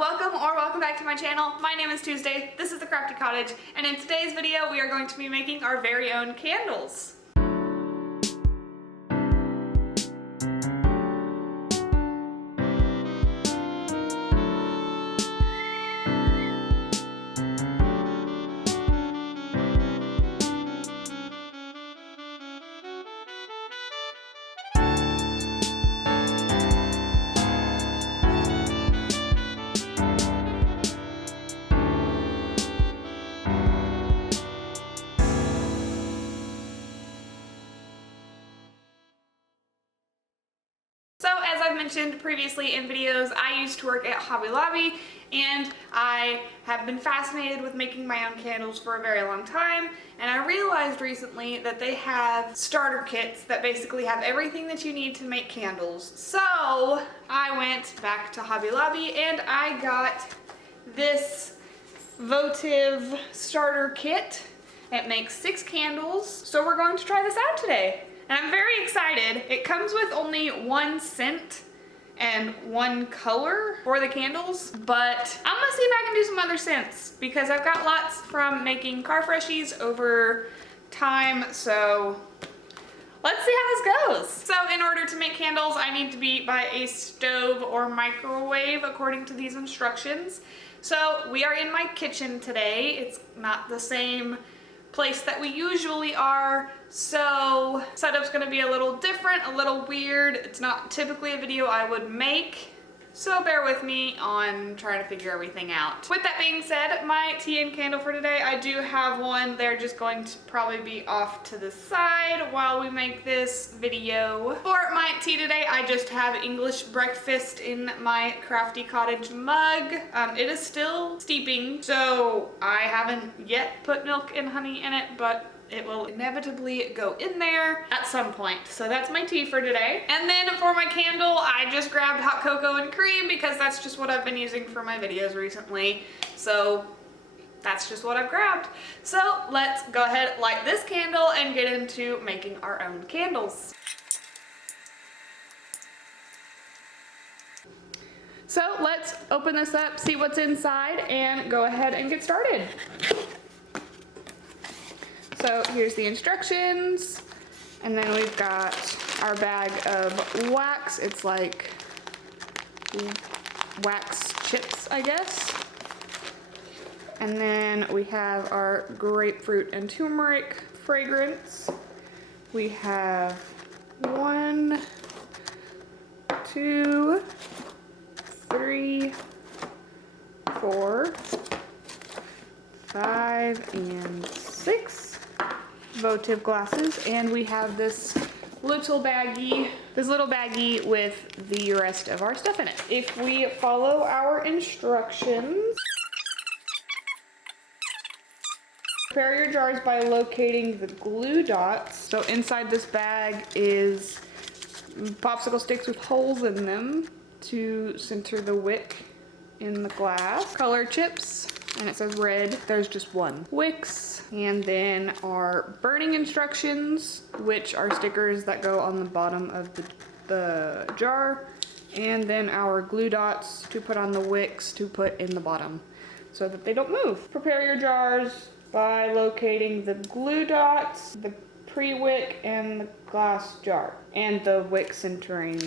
welcome or welcome back to my channel. My name is Tuesday, this is the Crafty Cottage, and in today's video we are going to be making our very own candles. So as I've mentioned previously in videos, I used to work at Hobby Lobby and I have been fascinated with making my own candles for a very long time, and I realized recently that they have starter kits that basically have everything that you need to make candles. So I went back to Hobby Lobby and I got this votive starter kit. It makes 6 candles, so we're going to try this out today. And I'm very excited. It comes with only 1 scent and 1 color for the candles, but I'm gonna see if I can do some other scents because I've got lots from making car freshies over time, so let's see how this goes. So in order to make candles, I need to be by a stove or microwave according to these instructions. So we are in my kitchen today. It's not the same place that we usually are, so setup's gonna be a little different, a little weird. It's not typically a video I would make, so bear with me on trying to figure everything out. With that being said, my tea and candle for today, I do have one. They're just going to probably be off to the side while we make this video. For my tea today, I just have English breakfast in my Crafty Cottage mug. It is still steeping, so I haven't yet put milk and honey in it, but it will inevitably go in there at some point. So that's my tea for today. And then for my candle, I just grabbed hot cocoa and cream because that's just what I've been using for my videos recently. So that's just what I've grabbed. So let's go ahead, light this candle, and get into making our own candles. So let's open this up, see what's inside, and go ahead and get started. So here's the instructions, and then we've got our bag of wax. It's like wax chips, I guess. And then we have our grapefruit and turmeric fragrance. We have 1, 2, 3, 4, 5, and 6 votive glasses, and we have this little baggie with the rest of our stuff in it. If we follow our instructions, prepare your jars by locating the glue dots. So inside this bag is popsicle sticks with holes in them to center the wick in the glass. Color chips, and it says red. There's just 1. Wicks, and then our burning instructions, which are stickers that go on the bottom of the jar, and then our glue dots to put on the wicks to put in the bottom so that they don't move. Prepare your jars by locating the glue dots, the pre-wick, and the glass jar, and the wick centering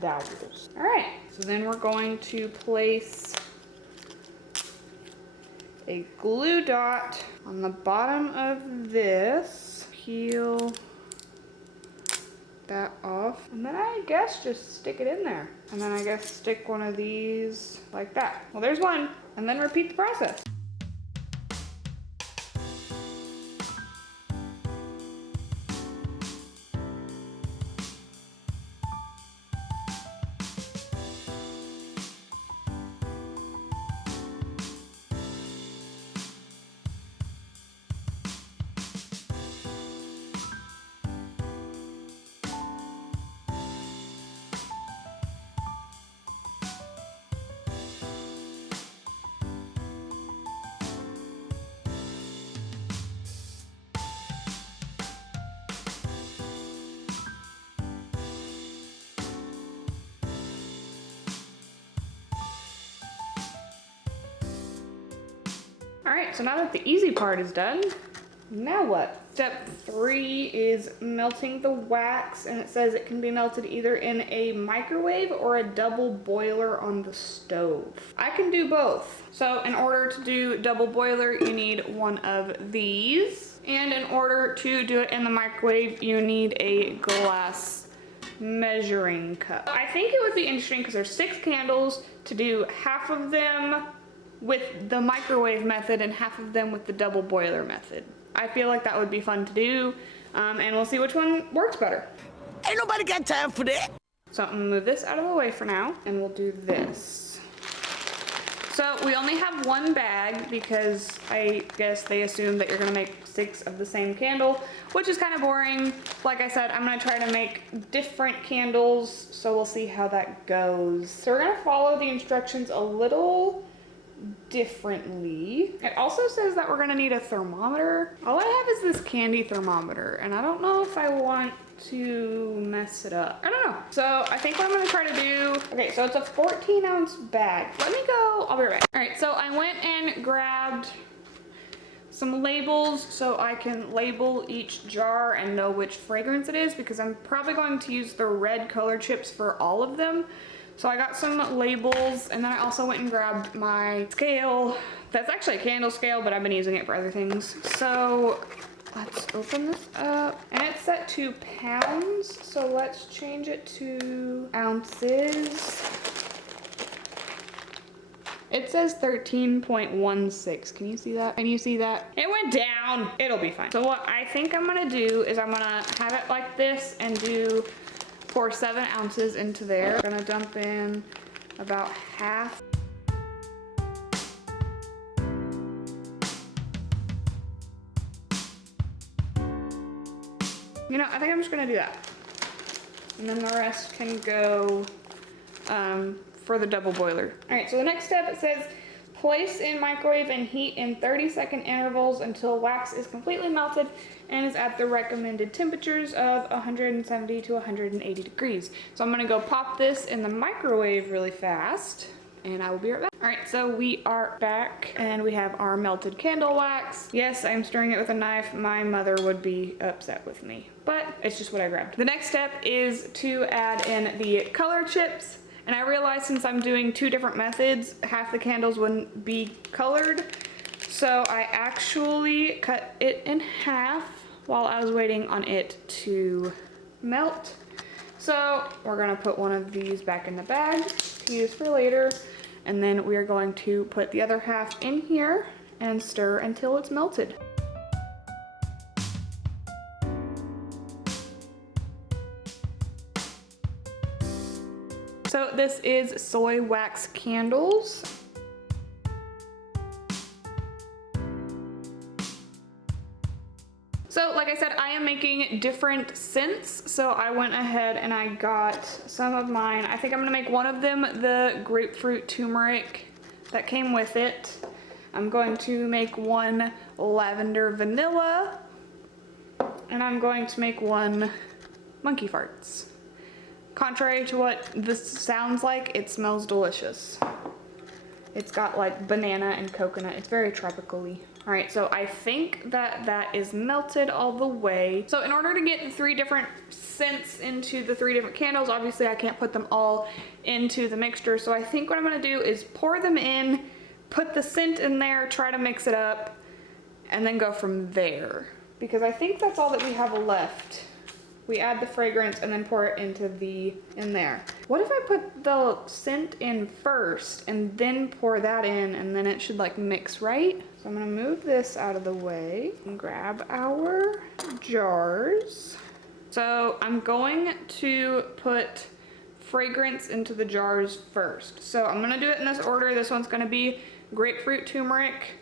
dowels. All right, so then we're going to place a glue dot on the bottom of this, peel that off, and then I guess just stick it in there. And then I guess stick one of these like that. Well, there's one, and then repeat the process. right, so now that the easy part is done, now what? Step 3 is melting the wax, and it says it can be melted either in a microwave or a double boiler on the stove. I can do both. So in order to do double boiler, you need one of these. And in order to do it in the microwave, you need a glass measuring cup. I think it would be interesting because there's 6 candles to do half of them with the microwave method and half of them with the double boiler method. I feel like that would be fun to do, and we'll see which one works better. Ain't nobody got time for that. So I'm gonna move this out of the way for now, and we'll do this. So we only have one bag because I guess they assume that you're gonna make 6 of the same candle, which is kind of boring. Like I said, I'm gonna try to make different candles, so we'll see how that goes. So we're gonna follow the instructions a little differently. It also says that we're gonna need a thermometer. All I have is this candy thermometer, and I don't know if I want to mess it up. I don't know. So I think what I'm gonna try to do, okay, so it's a 14-ounce bag. Let me go, I'll be right back. All right, so I went and grabbed some labels so I can label each jar and know which fragrance it is, because I'm probably going to use the red color chips for all of them. So I got some labels, and then I also went and grabbed my scale. That's actually a candle scale, but I've been using it for other things. So let's open this up. And it's set to pounds, so let's change it to ounces. It says 13.16. Can you see that? Can you see that? It went down. It'll be fine. So what I think I'm gonna do is I'm gonna have it like this and pour 7 ounces into there. I'm gonna dump in about half. You know, I think I'm just gonna do that. And then the rest can go for the double boiler. All right, so the next step, it says place in microwave and heat in 30-second intervals until wax is completely melted and is at the recommended temperatures of 170 to 180 degrees. So I'm gonna go pop this in the microwave really fast, and I will be right back. All right, so we are back, and we have our melted candle wax. Yes, I'm stirring it with a knife. My mother would be upset with me, but it's just what I grabbed. The next step is to add in the color chips. And I realized since I'm doing 2 different methods, half the candles wouldn't be colored. So I actually cut it in half while I was waiting on it to melt. So we're gonna put one of these back in the bag to use for later. And then we are going to put the other half in here and stir until it's melted. So this is soy wax candles. So like I said, I am making different scents. So I went ahead and I got some of mine. I think I'm gonna make one of them the grapefruit turmeric that came with it. I'm going to make one lavender vanilla, and I'm going to make one monkey farts. Contrary to what this sounds like, it smells delicious. It's got like banana and coconut. It's very tropically. All right, so I think that that is melted all the way. So in order to get the 3 different scents into the 3 different candles, obviously I can't put them all into the mixture. So I think what I'm gonna do is pour them in, put the scent in there, try to mix it up, and then go from there. Because I think that's all that we have left. We add the fragrance and then pour it into in there. What if I put the scent in first and then pour that in, and then it should like mix, right? So I'm gonna move this out of the way and grab our jars. So I'm going to put fragrance into the jars first. So I'm gonna do it in this order. This one's gonna be grapefruit turmeric.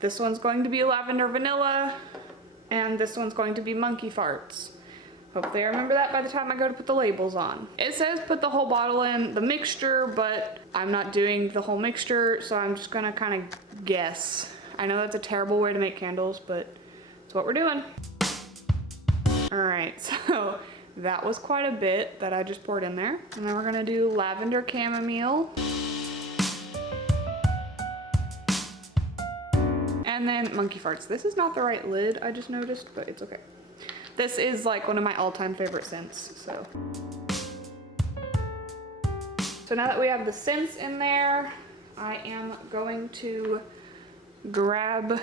This one's going to be lavender vanilla. And this one's going to be monkey farts. Hopefully I remember that by the time I go to put the labels on. It says put the whole bottle in the mixture, but I'm not doing the whole mixture, so I'm just gonna kind of guess. I know that's a terrible way to make candles, but it's what we're doing. All right, so that was quite a bit that I just poured in there. And then we're gonna do lavender chamomile. And then monkey farts. This is not the right lid, I just noticed, but it's okay. This is like one of my all-time favorite scents, so. So now that we have the scents in there, I am going to grab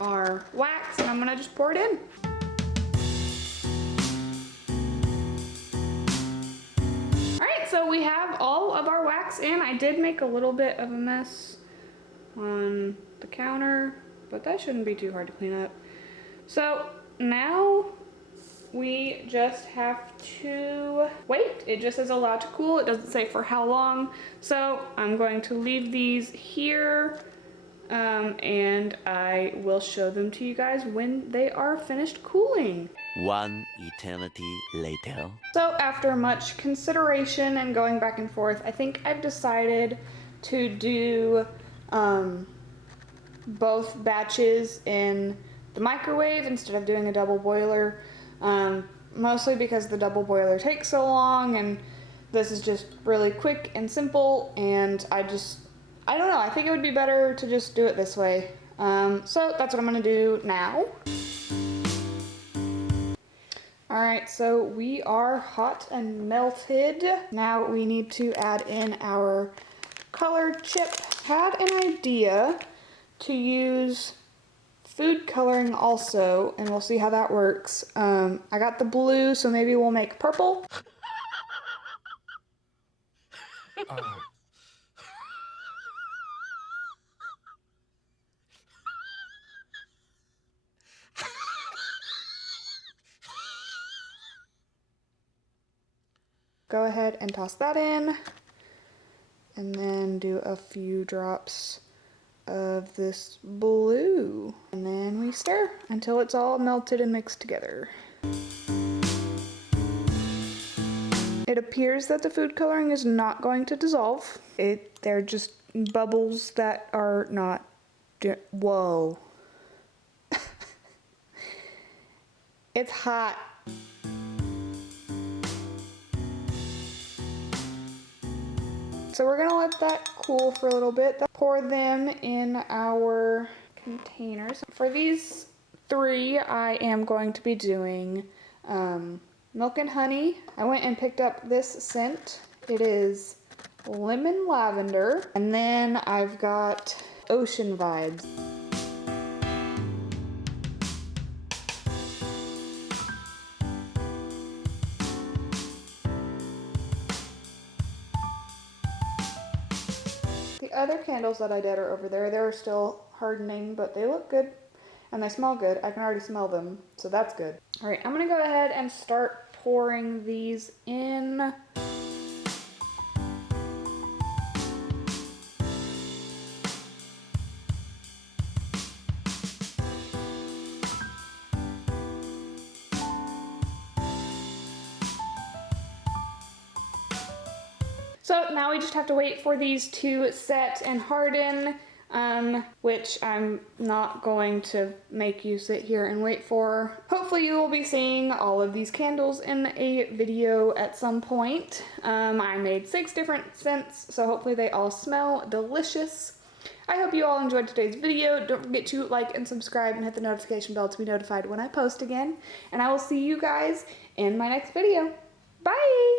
our wax and I'm gonna just pour it in. All right, so we have all of our wax in. I did make a little bit of a mess on the counter, but that shouldn't be too hard to clean up. So now we just have to wait. It just is allowed to cool. It doesn't say for how long. So I'm going to leave these here and I will show them to you guys when they are finished cooling. One eternity later. So after much consideration and going back and forth, I think I've decided to do both batches in the microwave instead of doing a double boiler. Mostly because the double boiler takes so long and this is just really quick and simple, and I don't know, I think it would be better to just do it this way. So that's what I'm gonna do now. Alright, so we are hot and melted. Now we need to add in our colored chip. Had an idea to use food coloring also, and we'll see how that works. I got the blue, so maybe we'll make purple. Go ahead and toss that in, and then do a few drops of this blue, and then we stir until it's all melted and mixed together. It appears that the food coloring is not going to dissolve. They're just bubbles that are not, whoa. It's hot. So we're gonna let that cool for a little bit. Pour them in our containers. For these three, I am going to be doing milk and honey. I went and picked up this scent. It is lemon lavender. And then I've got ocean vibes. The other candles that I did are over there. They're still hardening, but they look good and they smell good. I can already smell them, so that's good. All right, I'm gonna go ahead and start pouring these in. So now we just have to wait for these to set and harden, which I'm not going to make you sit here and wait for. Hopefully you will be seeing all of these candles in a video at some point. I made 6 different scents, so hopefully they all smell delicious. I hope you all enjoyed today's video. Don't forget to like and subscribe and hit the notification bell to be notified when I post again. And I will see you guys in my next video. Bye!